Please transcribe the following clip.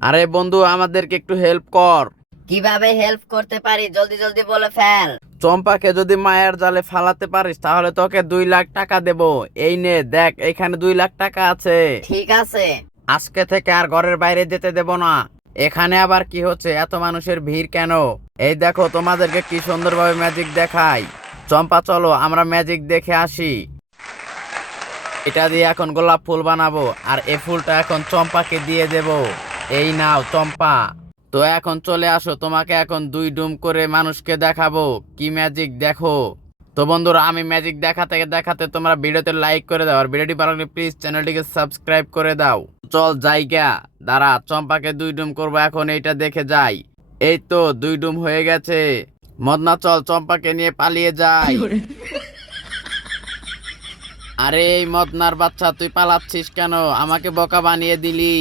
আরে বন্ধু, আমাদেরকে একটু হেল্প কর। কিভাবে হেল্প করতে পারি, জলদি জলদি বলে ফেল। চম্পাকে যদি মায়ের জালে ফালাতে পারিস তাহলে তোকে 2 লাখ টাকা দেব। এই নে দেখ, এখানে 2 লাখ টাকা আছে। ঠিক আছে। আজকে থেকে আর ঘরের বাইরে যেতে দেব না। এখানে আবার কি হচ্ছে, এত মানুষের ভিড় কেন? এই দেখো, তোমাদেরকে কি সুন্দরভাবে ম্যাজিক দেখাই। চম্পা চলো আমরা ম্যাজিক দেখে আসি। এটা দিয়ে এখন গোলাপ ফুল বানাবো, আর এই ফুলটা এখন চম্পাকে দিয়ে দেব। এই নাও চম্পা। তো এখন চলে আসো, তোমাকে এখন 2 ডুম করে মানুষকে দেখাবো কি ম্যাজিক, দেখো। তো বন্ধুরা, আমি ম্যাজিক দেখাতে দেখাতে তোমরা ভিডিওতে লাইক করে দাও, আর ভিডিওটি ভালো লাগলে প্লিজ চ্যানেলটিকে সাবস্ক্রাইব করে দাও। চল জায়গা, দাঁড়া, চম্পাকে 2 ডুম করবো এখন, এইটা দেখে যাই। এই তো 2 ডুম হয়ে গেছে। মদনা চল, চম্পাকে নিয়ে পালিয়ে যাই। আরে এই মদনার বাচ্চা, তুই পালাচ্ছিস কেন? আমাকে বোকা বানিয়ে দিলি।